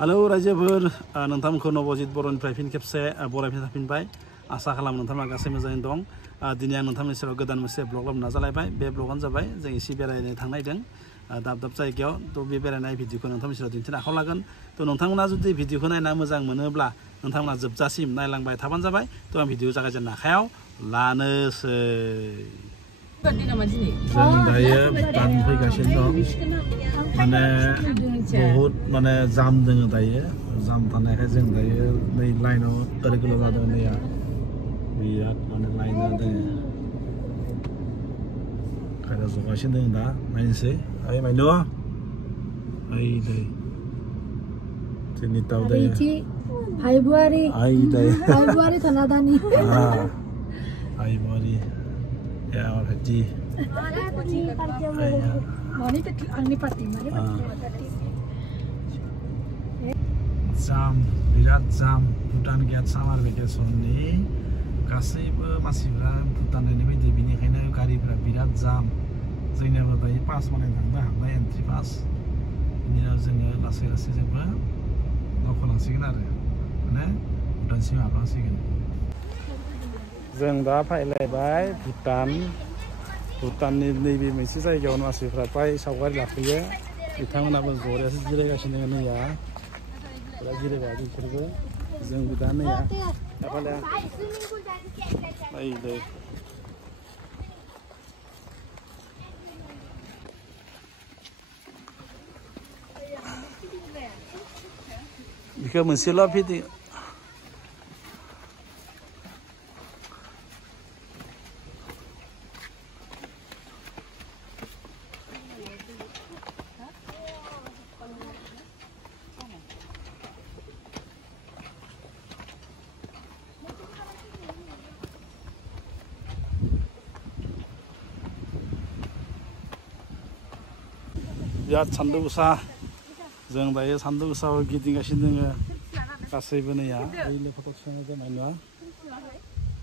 Hello रायजोफोर नोंथांमोनखौ Nabajit बर'निफ्राय fin खेबसे बरायफिन थाफिनबाय आसा खालामो नोंथांमोना गासै मोजाङैनो दं दिनै आं नोंथांमोननि सेराव गोदान मोनसे ब्लग लाबोनो नाजालायबाय बे ब्लगानो जाबाय जों एसे बेरायनो थांनायदों दाब दाब जायगायाव थ' बे बेरायनाय भिडिअखौ नोंथांमोननि सेराव दिन्थिनो आखायाव लागोन थ' नोंथांमोना जुदि भिडिअखौ नायना मोजां मोनोब्ला नोंथांमोना जोबजासिम नायलांबाय थाबानो जाबाय थ' आं भिडिअ जागायजेननो आखायाव लानोसै जों दायो भुटान फैगासिनो दं माने बहुत माने जाम दोङो दायो जाम थानायखाय जों दायो नै लाइनाव गोलाव गोलाव जादों नैया बिराद माने लाइना दोङो खायदा जगासिनो दङ दा नायनोसै ओइ माइनु ओइ दै जोंनि दाउ दोङो Februari Februari Tanadani Februari ya Haji jam birat jam Bhutan Gate summer vacation ni गासैबो मानसिफ्रा भुटान नायनो फैदो बेनिखायनो गारिफ्रा बिराद जाम जोंनियाबो दायो पास बानायनो थांनो हाबनाय एन्ट्रि पास बिनि उनाव जोङो लासै लासै जोंबो दावखोलांसिगोन आरो माने भुटानसिम हाबलांसिगोन जों दा फैलायबाय भुटाननि नैबे मोनसे जायगायावनो मानसिफ्रा फ्राय सावगारि लाफैयो बिथांमोनाबो ज'रायासो जिरायगासिनो नैया दा जिरायबाय बिसोरबो जों दा नैया बेखौ मोनसेल' भिडिअ बिराद सान्दुं गोसा जों दायो सान्दुं गोसायाव गिदिंगासिनो दोङो गासैबो नैया ओइनो फट' थिखांनाय जानाय नङा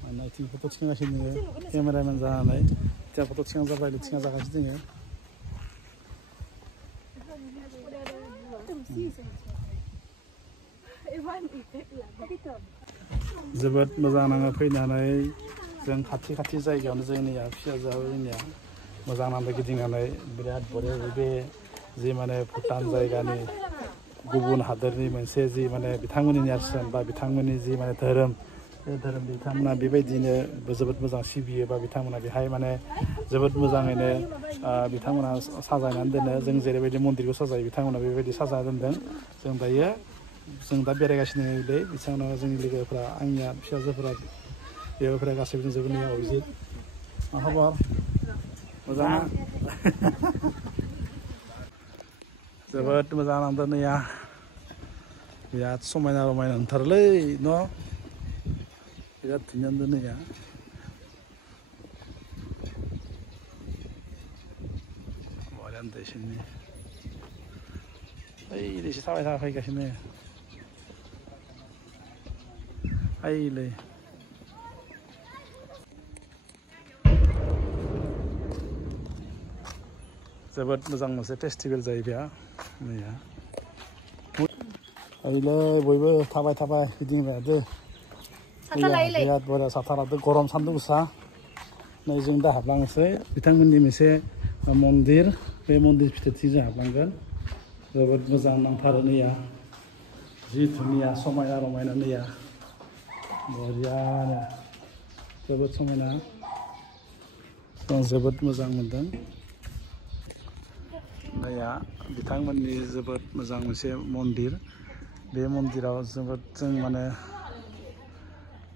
माने आथिं फट' थिखांगासिनो दोङो केमेरामेन जानानै दा फट' थिखां जाबाय थिखां जागासिनो दोङो जोबोद मोजां नाङो फैनानै जों खाथि खाथि जायगायावनो जोंनिया फिसाजोआबो जोंनिया मोजां नांदों गिदिंनानै बिराद बरिया बे जि माने भुटान जायगानि गुबुन हादोरनि मोनसे जि माने बिथांमोननि नेरसोन बा बिथांमोननि जि माने धोरोम बे धोरोम बिथांमोना बेबायदिनो जोबोद मोजां सिबियो बा बिथांमोना बेहाय माने जोबोद मोजाङैनो बिथांमोना साजायनानै दोनो जों जेरैबायदि मन्दिरखौ साजायो बिथांमोना बेबायदि साजायना दोनदों जों दायो जों दा बेरायगासिनो बे बिथांमोना जोंनि लोगोफोरा आंनिया फिसाजोफोरा बेफोरा गासैबो जोबोद अभिजित मा खबर मोजां जोबोद मोजां नांदों नैया बिराद समायना रमायना नुथारोलै न' बिराद धुनिया नुदों नैया बरिया नुदों इसोरनि ओइ एसे थाबाय फैगासिनो ओइलै जोबोद मोजां मोनसे फेस्टिभेल जायो बेहा नैया ओइलै बयबो थाबाय गिदिंबायदो बिराद बरिया साथा लादो गरम सान्दुं गोसा नै जों दा हाबलांनोसै बिथांमोननि मोनसे मन्दिर बे मन्दिर भितरथिं जों हाबलांगोन जोबोद मोजां नांथारो नैया जि धुनिया समायना रमायना नैया बरियानो जोबोद समायना जों जोबोद मोजां मोनदों नैया बिथांमोननि जोबोद मोजां मोनसे मन्दिर बे मन्दिराव जोबोद जों माने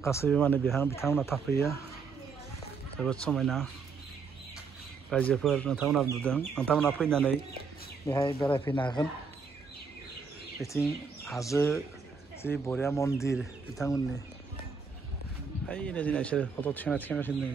गासैबो माने बिथांमोना थाफैयो जोबोद समायना रायजोफोर नोंथांमोना नुदों नोंथांमोना फैनानै बेहाय बेरायफैनो हागोन बिथिं हाजो जि बरिया मन्दिर बिथांमोननि ओइनो जोंना बिसोर फट' थिखांगासिनो दङ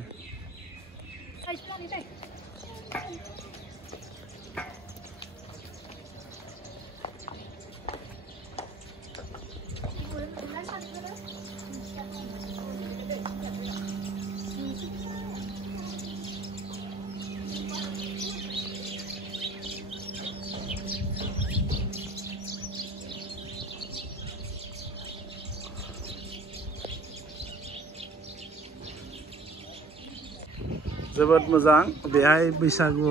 जोबोद मोजां बेहाय बैसागु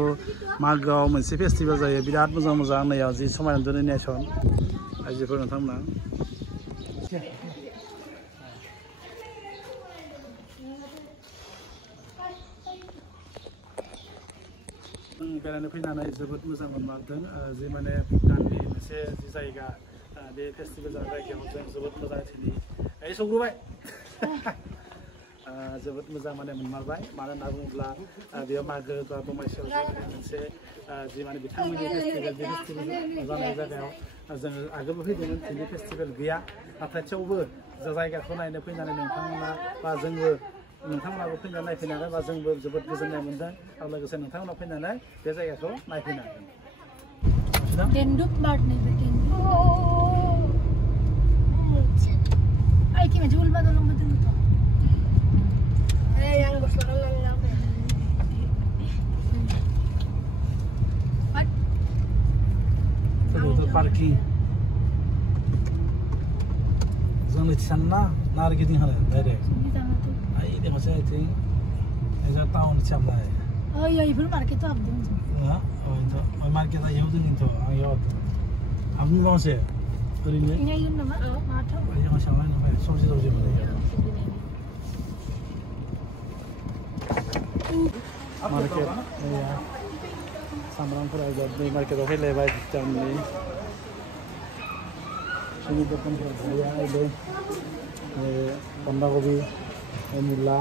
मागोआव मोनसे फेस्टिभेल जायो बिराद मोजां मोजां नैयाव जि समायना नुदों नेसन आइजोफोर नोंथांमोना बेरायनो फैनानै जोबोद मोजां मोनमारदों जि माने भुटाननि मोनसे जि जायगा बे फेस्टिभेल जानाय जायगायाव जों जोबोद मोजां दिनै ओइ सौग्रोबाय जोबोद मोजां माने मोनमारबाय मानो होनना बुङोब्ला बेयाव मागो बा दमासियाव मोनसे जि माने बिथांमोननि फेस्टिभेल बे फेस्टिभेल जानाय जायगायाव जोङो आगोलबो फैदोंमोन दिनै फेस्टिभेल गैया नाथाय थेवबो जायगाखौ नायनो फैनानै नोंथांमोना बा जोंबो नोंथांमोनाबो फैनानै नायफैनो हागोन बा जोंबो जोबोद गोजोननाय मोनदों आरो लोगोसे नोंथांमोना फैनानै बे जायगाखौ नायफैनो हागोन Tenduk bar nih bertenduk. Ay kime jual ba dalam betul itu? Yang bersuara lang. What? Itu parking. Jangan di sana, nari kita tinggal direct. Ayo dia masih itu, saya tahu ni siapa lah. Oh iya, ibu market tu abdul. Oh itu, market aja itu nih tu, ayo. Abdul masih, hari ni. Ini ayun nama, mata. Ayo masih orang ni, somsi somsi mana ya. Market, ya. Samrang pura aja, di market tu lebar jam ni. Sini depan saya ada banda kopi, mula,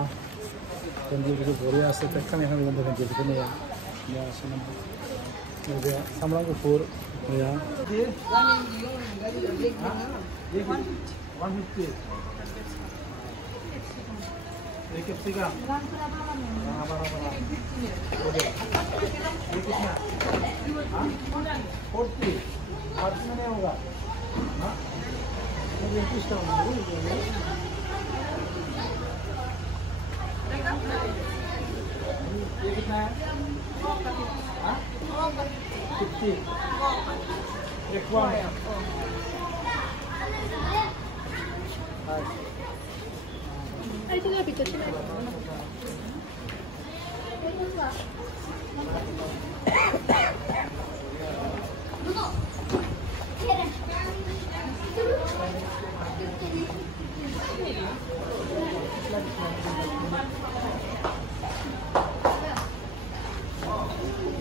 dan juga Korea setekan yang kami bentuk jadi ni ya, ya senang. Jadi samrang kupur, ya. 150. Ikut tiga. Berapa? Oke. Ikutnya. 40. 40 mana hoga? Hah? Ini yang kita tahu ini. Ikutnya. Hah? 50. Ekwan. Ay itu nggak bisa sih.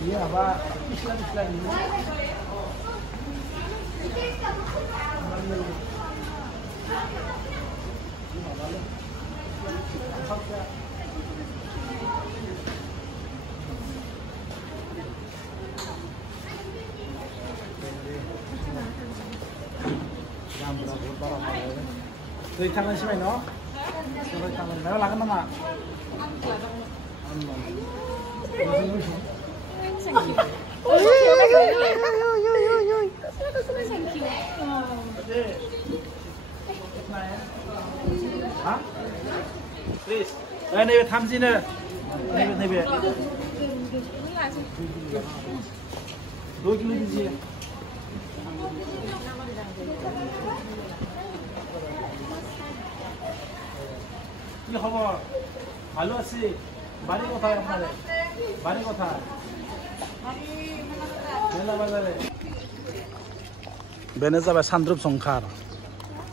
Iya, Pak. Islam ini. Dari tangan siapa ini? Dari tangan. Mana lakukan mana? Hah? Please. Ini tamjinya. Ini. 2 kilo dijiye. কি খবর ভালো আছি বাড়ি কোথায় আপনাদের বাড়ি কোথায় মেলা বাজারে बेनो जाबाय सानद्रुप संखार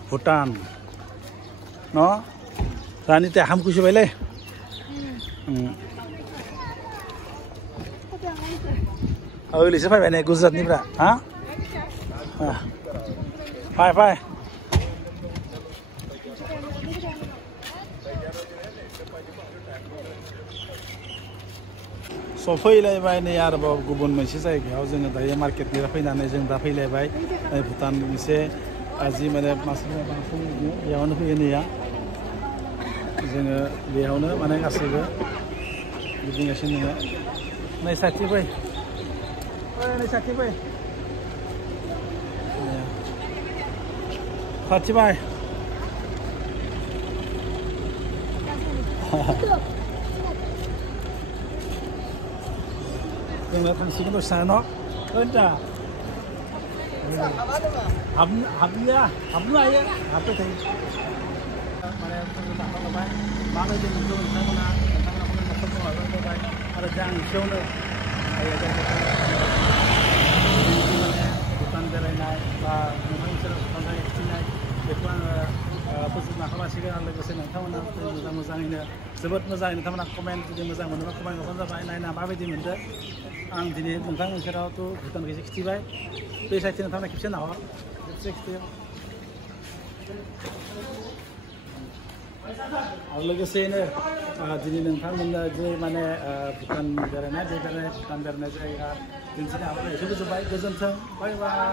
भुटान न रानि ते हामकुसि बायले ओइलिसो फैबाय नै गुजरातनिफ्रा हा फाय सफैलायबाय नै आरोबाव गुबुन मोनसे जायगायाव जोङो दायो मार्केटनिफ्राय फैनानै जों दा फैलायबाय भुटान मोनसे जि माने मानसिफोरा बांसिन बेयावनो फैयो नैया जोङो बेयावनो माने गासैबो गिदिंगासिनो दङ नै साथि फै नै साथि फै साथि फै जोंना थांसिगोन दसे न' ओनजा हाबनो हायो हाबबाय थायो माने जोङो जाखांबाय माबायदि मोनदों नोंथांमोना न'खर दंलाबाय आरो दा आं एसेयावनो माने भुटान बेरायनाय बा नोंथांनि सेराव भुटान जायगा खिथिनाय बेखौ आङो फोजोबनो आखायाव लासिगोन आरो लोगोसे नोंथांमोना मोजाङैनो जोबोद मोजाङै नोंथांमोना कमेन्ट जुदि मोजां मोनोबा कमेन्ट हरबानो जाबाय नायना माबायदि मोनदों आं दिनै नोंथांमोननि सेरावथ' भुटान खेबसे खिथिबाय बे साइडथिं नोंथांमोना खेबसे नाहर खेबसे खिथि आरो लोगोसेयैनो दिनै नोंथांमोननो जे माने भुटान बेरायनाय बे भुटान बेरायनाय जायगा दिन्थिनो हाबाय एसे गोजोनबाय गोजोन्थों बाय बाय